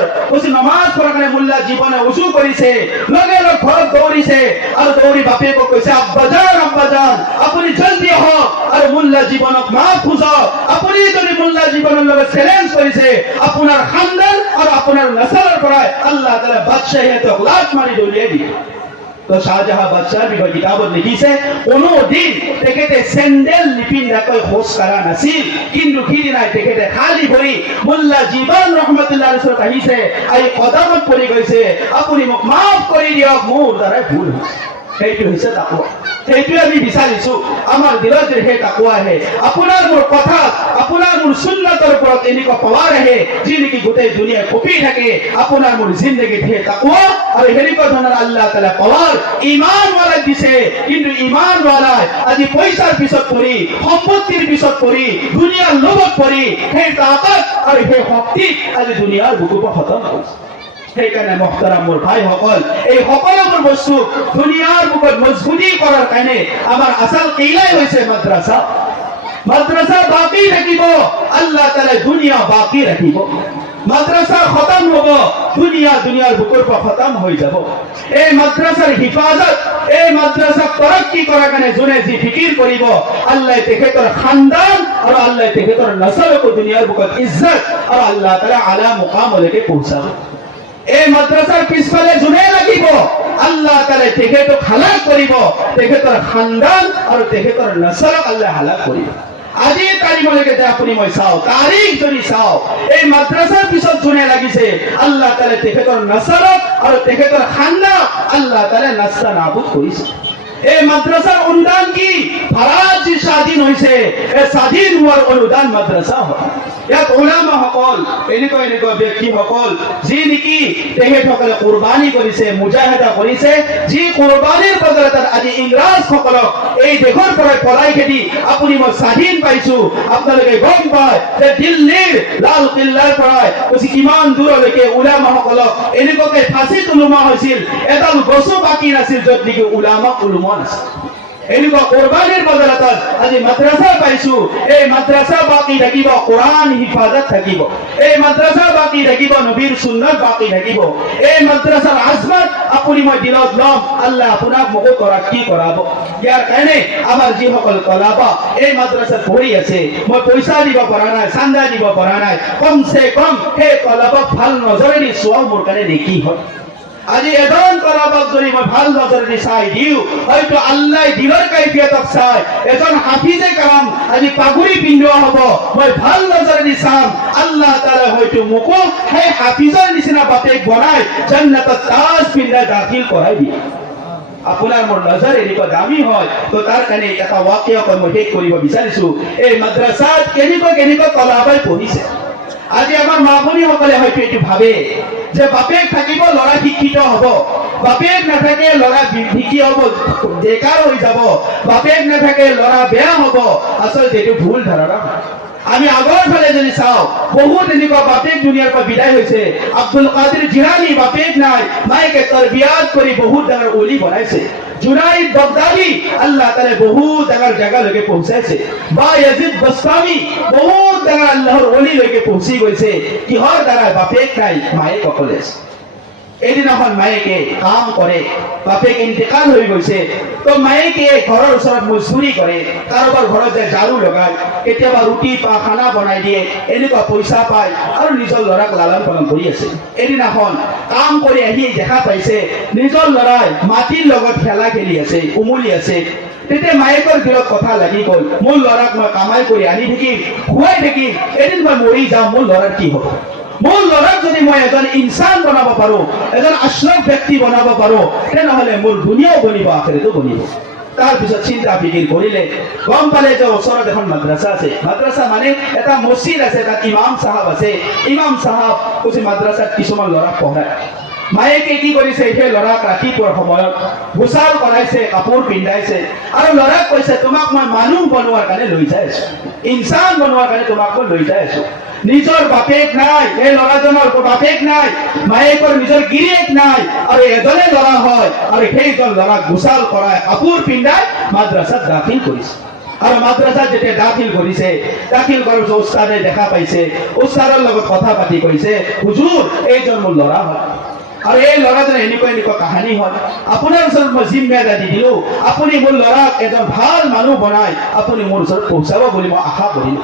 নামাজ পঢ়াৰ কাৰণে মুল্লা জীৱনে উজু কৰিছে, লগে লগ ঘৰত দৌৰিছে, আৰু দৌৰি বাপেকক কৈছে, আব্বাজান আব্বাজান আপুনি জলদি আহক আৰু মুল্লা জীৱনক মাফ খুজক। আপুনি যদি মুল্লা জীৱনৰ লগত চেলেঞ্জ কৰিছে, আপোনাৰ খানদান আৰু আপোনাৰ নসলৰ পৰাই আল্লাহ তাআলা বাদশাহে তেওঁক লাত মাৰি দলিয়াই দিয়ে। তো শাহজাহান বাদশাহ বিষয়ে কিতাবত লিখিছে কোনোদিন তেখেতে চেণ্ডেল নিপিন্ধাকৈ খোজ কাঢ়া নাছিল, কিন্তু সিদিনাই তেখেতে খালী ভৰি মোল্লা জীবন ৰহমতুল্লাহ আলাইহিৰ ওচৰত আহিছে, আহি কদমত পৰি গৈছে, আপুনি মোক মাফ কৰি দিয়ক, মোৰ দ্বাৰাই ভুল হৈছে। সেইটো হৈছে তাকৱা। সেইটোৱে আমি বিচাৰিছো আমাৰ দিলত যদি সেই তাকৱা আহে, আপোনাৰ মোৰ কথা, আপোনাৰ মোৰ সুন্নতৰ ওপৰত এনেকুৱা পাৱাৰ আহে যি নেকি গোটেই দুনিয়াই কঁপি থাকে। আপোনাৰ মোৰ জিন্দগীত সেই তাকৱা আৰু সেনেকুৱা ধৰণৰ আল্লাহ তাআলা পাৱাৰ ইমানৱালাই দিছে, কিন্তু ইমানৱালাই আজি পইচাৰ পিছত পৰি, সম্পত্তিৰ পিছত পৰি, দুনিয়াৰ লোভত পৰি সেই তাকত আৰু সেই শক্তি আজি দুনিয়াৰ বুকুৰ পৰা খতম কৰিছে। সেইকাৰণে মহতাৰাম মোৰ ভাইসকল, এই সকলোবোৰ বস্তু দুনিয়াৰ বুকত মজবুতি কৰাৰ কাৰণে আমাৰ আচল কেইলাই হৈছে মাদ্ৰাসা। মাদ্রাসা বাকি থাকিব, আল্লাহ তাআলা দুনিয়া বাকি রাখিব। মাদ্রাসা খতম হব, দুনিয়ার বুকুর পর খতম হয়ে যাব। এই মাদ্রাসার হিফাজত, এই মাদ্রাসা তরক্কি করার কারণে জোনে জি ফিকির করিব, আল্লাহ তেখেতর খানদান আর আল্লাহ তেখেতর নসলকে দুনিয়ার বুকত ইজ্জত আর আল্লাহ তাআলা আলা মুকামলৈকে পৌঁছাব। এই মাদ্রাসার পিছফালে জোনে লাগিব, আল্লাহ তাআলা তেখেতক হালাক কৰিব, তেখেতৰ খানদান আৰু তেখেতৰ নসলক আল্লাহ হালাক কৰিব। আজি তাৰিখলৈকে যে আপুনি মই চাওঁ, তাৰিখ যদি চাওঁ, এই মাদ্ৰাসাৰ পিছত জোনে লাগিছে, আল্লাহ তাআলা তেখেতৰ নসলক আৰু তেখেতৰ খানদান আল্লাহ তাআলা নাস্তা নাবুদ কৰিছে। এই মাদ্ৰাসাৰ অনুদান কি? ভাৰত যি স্বাধীন হৈছে, এই স্বাধীন হোৱাৰ অনুদান মাদ্ৰাসা হয়। ইয়াত উলামা সকল, এনেকুৱা ব্যক্তিসকল যি নেকি তেখেতসকলে কোৰবানী কৰিছে, মুজাহিদা কৰিছে, যি কোৰবানীৰ বদলতে আজি ইংৰাজ সকলক এই দেশৰ পৰা পলাই খেদি আপুনি মই স্বাধীন পাইছো। আপোনালোকে গম পায় যে দিল্লীৰ লাল কিল্লাৰ পৰা কিমান দূৰলৈকে উলামা সকলক এনেকুৱাকে ফাঁচি তুলোমা হৈছিল, এডাল গছো বাকী নাছিল য'ত নেকি উলামা উলুমা নাছিল। এনেকুৱা কোৰবানীৰ বদলত আজি মাদ্ৰাসা পাইছো। এই মাদ্ৰাসা বাকী থাকিব, কোৰআন হিফাজত থাকিব। এই মাদ্ৰাসা বাকী থাকিব, নবীৰ সুন্নত বাকী থাকিব। এই মাদ্ৰাসাৰ আজমত আপুনি মই দিলত ল'ম, আল্লাহ আপোনাক মোকো তৰাক্কি কৰাব। ইয়াৰ কাৰণে আমাৰ যিসকল তলাবা এই মাদ্ৰাসাত পঢ়ি আছে, মই পইচা দিব পৰা নাই, চান্দা দিব পৰা নাই, কমচে কম সেই তলাবাক ভাল নজৰেদি চোৱা মোৰ কাৰণে নেকি হয়। আজি এজন তলাবাক যদি মই ভাল নজৰেদি চাই দিওঁ, হয়তো আল্লাহ দিলৰ কাইফিয়তক চাই এজন হাফিজে কাম আজি পাগুৰি পিন্ধোৱা হ'ব, মই ভাল নজৰেদি চাম, আল্লাহ তাআলা হয়তো মোকো সেই হাফিজৰ নিচিনা বাপেক বনাই জান্নাতত তাজ পিন্ধাই দাখিল কৰাই দিয়ে। আপোনাৰ মোৰ নজৰ এনেকুৱা দামী হয়, তো তাৰ কাৰণে এটা ৱাকিয়া মই শেষ কৰিব বিচাৰিছো। এই মাদ্ৰাসাত কেনেকুৱা তলাবাই পঢ়িছে। আজি আমাৰ মা ভনীসকলে হয়তো এইটো ভাবে যে বাপেক থাকিব ল'ৰা শিক্ষিত হ'ব, বাপেক নাথাকে ল'ৰা ভিকি হ'ব, বেকাৰ হৈ যাব, বাপেক নাথাকে ল'ৰা বেয়া হ'ব। আচলতে এইটো ভুল ধাৰণা। আমি আগৰ ফালে যদি চাওঁ, বহুত এনেকুৱা বাপেক দুনিয়াৰ পৰা বিদায় হৈছে। আব্দুল কাদিৰ জিলানী বাপেক নাই, মায়েকে তৰবিয়াত কৰি বহুত ডাঙৰ অলি বনাইছে। জুনাইদ বাগদাদি আল্লাহ তাআলা বহুত ডাঙৰ জাগালৈকে পৌঁছাইছে। বা ইয়াজিদ বস্তামি বহুত ডাঙৰ আল্লাহৰ অলিলৈকে পৌঁছি গৈছে। কিহৰ দ্বাৰা? বাপেক নাই, মায়েক অকলে আছে। এদিনাখন মায়েকে কাম কৰে, বাপেক ইন্তেকাল হৈ গৈছে, তো মায়েকে ঘৰৰ ওচৰত মজদুৰি কৰে, কাৰোবাৰ ঘৰত যায় ঝাৰু লগায়, কেতিয়াবা ৰুটি পা খানা বনাই দিয়ে, এনেকুৱা পইচা পায় আৰু নিজৰ ল'ৰাক লালন পালন কৰি আছে। এদিনাখন কাম কৰি আহি দেখা পাইছে নিজৰ ল'ৰাই মাটিৰ লগত খেলা খেলি আছে, উমলি আছে। তেতিয়া মায়েকৰ দিলত কথা লাগি গ'ল, মোৰ ল'ৰাক মই কামাই কৰি আনি থাকিম, খুৱাই থাকিম, এদিন মই মৰি যাম, মোৰ ল'ৰাৰ কি হ'ব? মোৰ ল'ৰাক যদি মই এজন ইনচান বনাব পাৰো, এজন আশ্ৰফ ব্যক্তি বনাব পাৰো, তেনেহলে মোৰ দুনিয়াও বনিব, আখিৰাতো বনিব। তাৰপিছত চিন্তা ফিকিৰ কৰিলে, গম পালে যে ওচৰত এখন মাদ্ৰাসা আছে। মাদ্ৰাসা মানে এটা মছজিদ আছে, তাত ইমাম চাহাব আছে। ইমাম চাহাব কৈছে মাদ্ৰাসাত কিছুমান ল'ৰাক পঢ়ায়। মায়েকে কি কৰিছে, সেই ল'ৰাক ৰাতিপুৱাৰ সময়ত গোচাল কৰাইছে, কাপোৰ পিন্ধাইছে আৰু ল'ৰাক কৈছে, তোমাক মই মানুহ বনোৱাৰ কাৰণে লৈ যাই আছো, ইনচান বনোৱাৰ কাৰণে তোমাক মই লৈ যাই আছো। নিজৰ বাপেক নাই, এই ল'ৰাজনৰ বাপেক নাই, মায়েকৰ নিজৰ গিৰিয়েক নাই, আৰু এজনে ল'ৰা হয়, আৰু সেইজন ল'ৰাক গোচাল কৰাই কাপোৰ পিন্ধাই মাদ্ৰাসাত দাখিল কৰিছে। আৰু মাদ্ৰাসাত যেতিয়া দাখিল কৰিছে, দাখিল কৰাৰ পিছত উস্তাদে দেখা পাইছে, উস্তাদৰ লগত কথা পাতি কৈছে, হুজুৰ এইজন মোৰ ল'ৰা হয়, আৰু এই ল'ৰাজনে এনেকুৱা কাহানী হয়, আপোনাৰ ওচৰত মই জিম্মেদাৰি দিলো, আপুনি মোৰ ল'ৰাক এজন ভাল মানুহ বনাই আপুনি মোৰ ওচৰত পৌঁছাব বুলি মই আশা কৰিলো।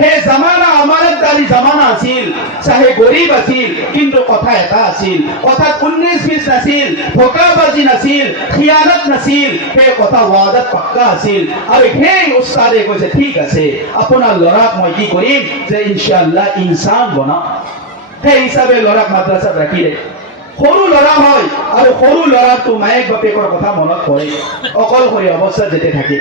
হে জামানা আমানতদাৰি জামানা আছিল, চাহে গৰীব আছিল, কিন্তু কথা এটা আছিল, কথাত 19-20 নাছিল, ধোকাবাজি নাছিল, খিয়ানত নাছিল, সেই কথা ৱাদাত পাক্কা আছিল। আৰু সেই উস্তাদে কৈছে ঠিক আছে, আপোনাৰ ল'ৰাক মই কি কৰিম যে ইনশাআল্লাহ ইনসান বনাম। সেই হিচাপে ল'ৰাক মাদ্ৰাছাত ৰাখিলে। সৰু ল'ৰা হয় আৰু সৰু ল'ৰাটো মায়েক বাপেকৰ কথা মনত পৰে অকলশৰীয়া অৱস্থাত যেতিয়া থাকে।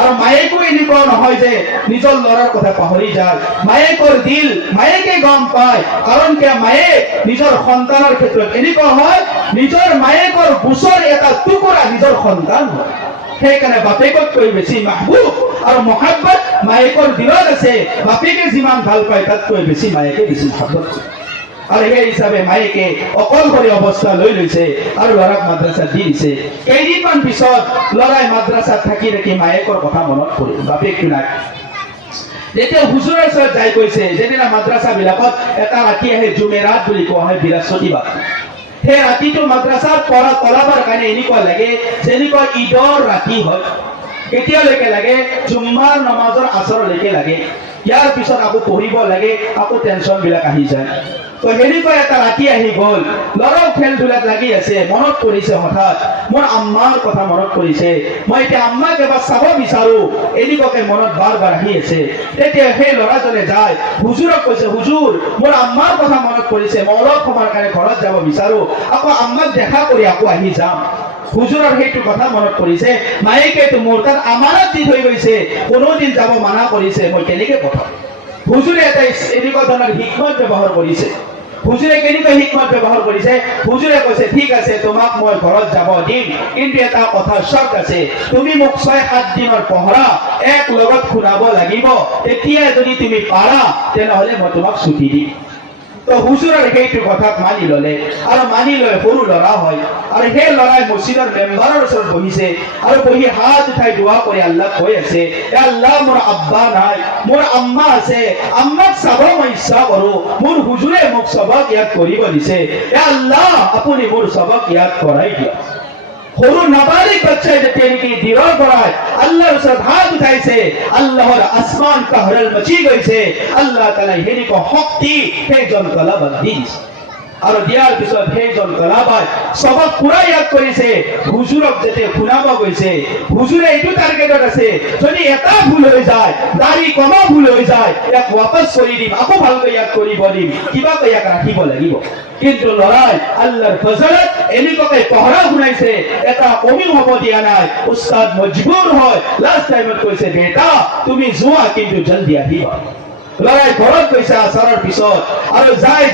আৰু মায়েকো এনেকুৱা নহয় যে নিজৰ ল'ৰাৰ কথা পাহৰি যায়। মায়েকৰ দিল মায়েকে গম পায়, কাৰণ কিয় মায়ে নিজৰ সন্তানৰ ক্ষেত্ৰত এনেকুৱা হয়, নিজৰ মায়েকৰ গোচৰ এটা টুকুৰা নিজৰ সন্তান হয়। সেইকাৰণে বাপেকতকৈ বেছি মাহবুব আৰু মহাব্বত মায়েকৰ দিলত আছে। বাপেকে যিমান ভাল পায় তাতকৈ বেছি মায়েকে বেছি মহাব্বত কৰে। আৰু সেই হিচাপে মায়েকে অকলশৰীয়া অৱস্থা লৈ লৈছে আৰু ল'ৰাক মাদ্ৰাছাত দি দিছে। কেইদিনমান পিছত ল'ৰাই মাদ্ৰাছাত থাকি থাকি মায়েকৰ কথা মনত পৰিল, বাপেকটো নাই। যেতিয়া হুজুৰৰ ওচৰত যাই কৈছে, যেদিনা মাদ্ৰাছা বিলাকত এটা ৰাতি আহে জুমেৰাত বুলি কোৱা হয়, বৃহস্পতিবাৰ, সেই ৰাতিটো মাদ্ৰাছাত পঢ়া কলাবৰ কাৰণে এনেকুৱা লাগে যেনেকুৱা ঈদৰ ৰাতি হয়। কেতিয়ালৈকে লাগে? জুম্মাৰ নমাজৰ আচৰলৈকে লাগে। ইয়াৰ পিছত আকৌ পঢ়িব লাগে, আকৌ টেনচন বিলাক আহি যায়। তো সেনেকুৱা এটা ৰাতি আহি গ'ল, ল'ৰাও খেল ধূলাত লাগি আছে, মনত পৰিছে হঠাৎ মোৰ আম্মাৰ কথা মনত পৰিছে, মই এতিয়া আম্মাক এবাৰ চাব বিচাৰো, এনেকুৱাকে মনত বাৰ বাৰ আহি আছে। তেতিয়া সেই ল'ৰাজনে যায় হুজুৰক কৈছে, হুজুৰ মোৰ আম্মাৰ কথা মনত পৰিছে, মই অলপ সময়ৰ কাৰণে ঘৰত যাব বিচাৰো, আকৌ আম্মাক দেখা কৰি আকৌ আহি যাম। হুজুৰৰ সেইটো কথা মনত পৰিছে, মায়েকেতো মোৰ তাত আমানত দি থৈ গৈছে, কোনোদিন যাব মানা কৰিছে, মই কেনেকে পঠাম? হুজুৰে এটা এনেকুৱা ধৰণৰ হিকমত ব্যৱহাৰ কৰিছে। হুজুৰে কেনেকৈ হিকমত ব্যৱহাৰ কৰিছে? হুজুৰে কৈছে ঠিক আছে, তোমাক মই ঘৰত যাব দিম, কিন্তু এটা কথা চৰ্ত আছে, তুমি মোক 6-7 দিনৰ পহৰা এক লগত শুনাব লাগিব, তেতিয়া যদি তুমি পাৰা তেনেহলে মই তোমাক ছুটি দিম। তো হুজুৰৰ সেইটো কথাক মানি ললে, আৰু মানি লৈ সৰু ল'ৰা হয়, আৰু সেই ল'ৰাই মছজিদৰ মেম্বাৰৰ ওচৰত বহিছে, আৰু বহি হাত উঠাই দোৱা কৰি আল্লাহক কৈ আছে, এ আল্লাহ মোৰ আব্বা নাই, মোৰ আম্মা আছে, আম্মাক চাব মই ইচ্ছা কৰো, মোৰ হুজুৰে মোক সবক ইয়াত কৰিব দিছে, এ আল্লাহ আপুনি মোৰ সবক ইয়াত কৰাই দিয়ক। সৰু নাবালিক বাচ্চাই যেতিয়া নেকি দিৰৰ পৰাই আল্লাহৰ ওচৰত হাত উঠাইছে, আল্লাহৰ আসমান কাহৰল মচি গৈছে, আল্লাহ তাআলাই হেনেকুৱা শক্তি সেইজন তলাবাক দি দিছে। আৰু দিয়াৰ পিছত সেইজন তলাবাই সবক পুৰা ইয়াদ কৰিছে। হুজুৰক যেতিয়া শুনাব গৈছে, হুজুৰে এইটো টাৰ্গেটত আছে, যদি এটা ভুল হৈ যায়, দাড়ি কমা ভুল হৈ যায়, ইয়াক ৱাপছ কৰি দিম, আকৌ ভালকৈ ইয়াক কৰিব দিম, কিবা ইয়াক ৰাখিব লাগিব। কিন্তু ল'ৰাই আল্লাহৰ ফজলত এনেকুৱাকে পহৰা শুনাইছে, এটা কমি হ'ব দিয়া নাই। উস্তাদ মজবুৰ হয়, লাষ্ট টাইমত কৈছে, বেটা তুমি যোৱা কিন্তু জলদি আহিবা। ল'ৰাই ঘৰত গৈছে আচাৰৰ পিছত, আৰু যাই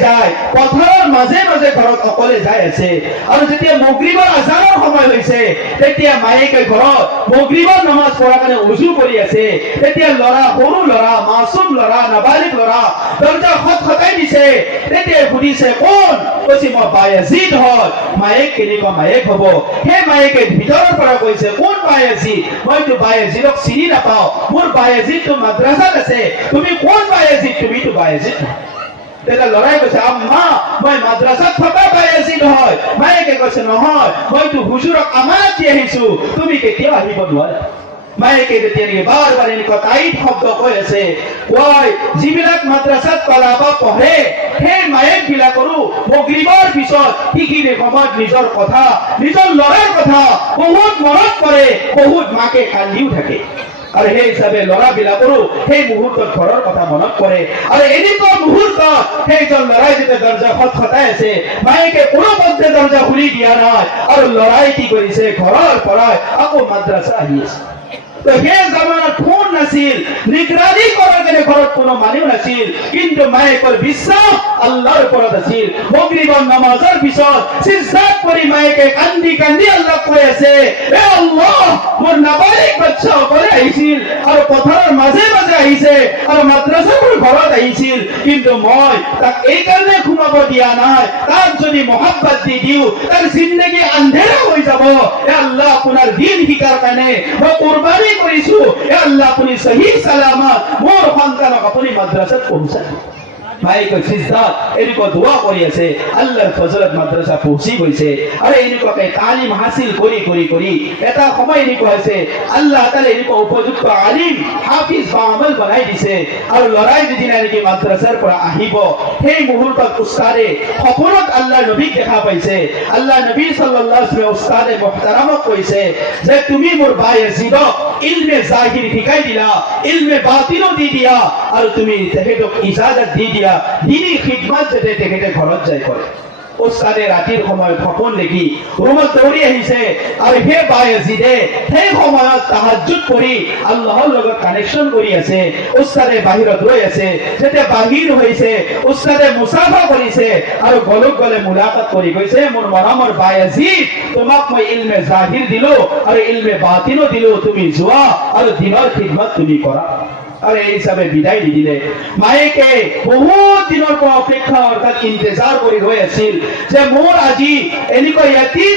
পথাৰৰ মাজে মাজে ঘৰত অকলে যাই আছে। আৰু যেতিয়া মাগৰিবৰ আজানৰ সময় হৈছে, তেতিয়া মায়েকে ঘৰত মাগৰিবৰ নামাজ পঢ়াৰ কাৰণে উজু কৰি আছে। তেতিয়া ল'ৰা, সৰু ল'ৰা, মাছুম ল'ৰা, নাবালিক ল'ৰা দৰজা খটখটাই দিছে। তেতিয়া সুধিছে কোন? কৈছে মই বায়েজিদ হয়। মায়েক কেনেকুৱা মায়েক হ'ব? সেই মায়েকে ভিতৰৰ পৰা কৈছে, কোন বায়েজিদ? মইতো বায়েজিদক চিনি নাপাওঁ, মোৰ বায়েজিদটো মাদ্ৰাছাত আছে, তুমি কোন বায়েজিদ? তুমিতো বায়েজিদ নহয়। তেতিয়া ল'ৰাই কৈছে, আম্মা মই মাদ্ৰাছাত থকা বায়েজিদ হয়। মায়েকে কৈছে, নহয় মইতো হুজুৰক আমানত দি আহিছো, তুমি কেতিয়াও আহিব নোৱাৰা। মায়েকে তেতিয়া বাৰ বাৰ এনেকুৱা টাইট শব্দ কৈ আছে, কয় যিবিলাক মাদ্ৰাছাত তলাবা পঢ়ে সেই মায়েক বিলাকৰো মাগৰিবৰ পিছত সেইখিনি সময়ত নিজৰ কথা, নিজৰ ল'ৰাৰ কথা বহুত মনত পৰে, বহুত মাকে কান্দিও থাকে। আৰু সেই হিচাপে ল'ৰাবিলাকৰো সেই মুহূৰ্তত ঘৰৰ কথা মনত পৰে। আৰু এনেকুৱা মুহূৰ্তত সেইজন ল'ৰাই যেতিয়া দৰজা খটখটাই আছে, মায়েকে কোনো পধ্যে দৰজা খুলি দিয়া নাই, আৰু ল'ৰাই কি কৰিছে, ঘৰৰ পৰাই আকৌ মাদ্ৰাছা আহি আছে। তো সেই জামানাত ফোন নাছিল, নিগৰানী কৰাৰ কাৰণে ঘৰত কোনো মানুহ নাছিল, কিন্তু মায়েকৰ বিশ্বাস আল্লাহৰ ওপৰত আছিল। মাগৰিবৰ নামাজৰ পিছত সিজদাত পৰি মায়েকে কান্দি কান্দি আল্লাহক কৈ আছে, এ আল্লাহ মোৰ নাবালিক বাচ্চা অকলে আহিছিল, আৰু পথাৰৰ মাজে মাজে আহিছে, আৰু মাদ্ৰাছাবোৰ ঘৰত আহিছিল, কিন্তু মই তাক এই কাৰণে ঘুমাব দিয়া নাই, তাক যদি মহাব্বত দি দিওঁ তাৰ জিন্দগী আন্ধেৰা হৈ যাব। এ আল্লাহ আপোনাৰ দিন শিকাৰ কাৰণে মই কুৰবানী কৰিছো, এ আল্লাহ আপুনি সহি সালামত মোৰ সন্তানক আপুনি মাদ্ৰাছাত পৌঁছাই। মায়ে কৈ সিজদাত এনেকুৱা দোয়া কৰি আছে আল্লাহৰ ফজলত মাদ্ৰাসা পहुঁচি গৈছে আৰু এনেকুৱাকে তালিম হাসিল কৰি এটা সময় এনেকুৱা হৈছে আল্লাহ তাআলা এনেকুৱা উপযুক্ত আলিম হাফিজ বা আমল বনাই দিছে আৰু লৰাই যিদিনা নেকি মাদ্ৰাসাৰ পৰা আহিব সেই মুহূৰ্তত উস্তাদে সপোনত আল্লাহৰ নবীক দেখা পাইছে আল্লাহ নবী সাল্লাল্লাহু আলাইহি ওয়াসাল্লাম উস্তাদে মুহতাৰামক কৈছে যে তুমি মোৰ বায়জিদক ইলমে জাহিৰ শিকাই দিলা ইলমে বাতিনো দি দিয়া আৰু তুমি তেখেতক ইজাজত দি দিয়া দিনী খিদমত যাতে তেখেতে ঘৰত যাই কৰে উস্তাদে ৰাতিৰ সময়ত সপোন দেখি ৰুমত দৌৰি আহিছে আৰু সেই বায়জিদে সেই সময়ত তাহাজ্জুদ কৰি আল্লাহৰ লগত কানেকশ্যন কৰি আছে উস্তাদে বাহিৰত ৰৈ আছে যেতিয়া বাহিৰ হৈছে উস্তাদে মুসাফা কৰিছে আৰু গলে মুলাকাত কৰি কৈছে মোৰ মৰমৰ বায়জিদ তোমাক মই ইলমে জাহিৰ দিলো আৰু ইলমে বাতিনো দিলো তুমি যোৱা আৰু দিনৰ খিদমত তুমি কৰা আৰু এই হিচাপে বিদায় দি দিলে মায়েকে বহুত দিনৰ পৰা অপেক্ষা অৰ্থাৎ ইন্তজাৰ কৰি ৰৈ আছিল যে মোৰ আজি এনেকুৱা ইয়াতিম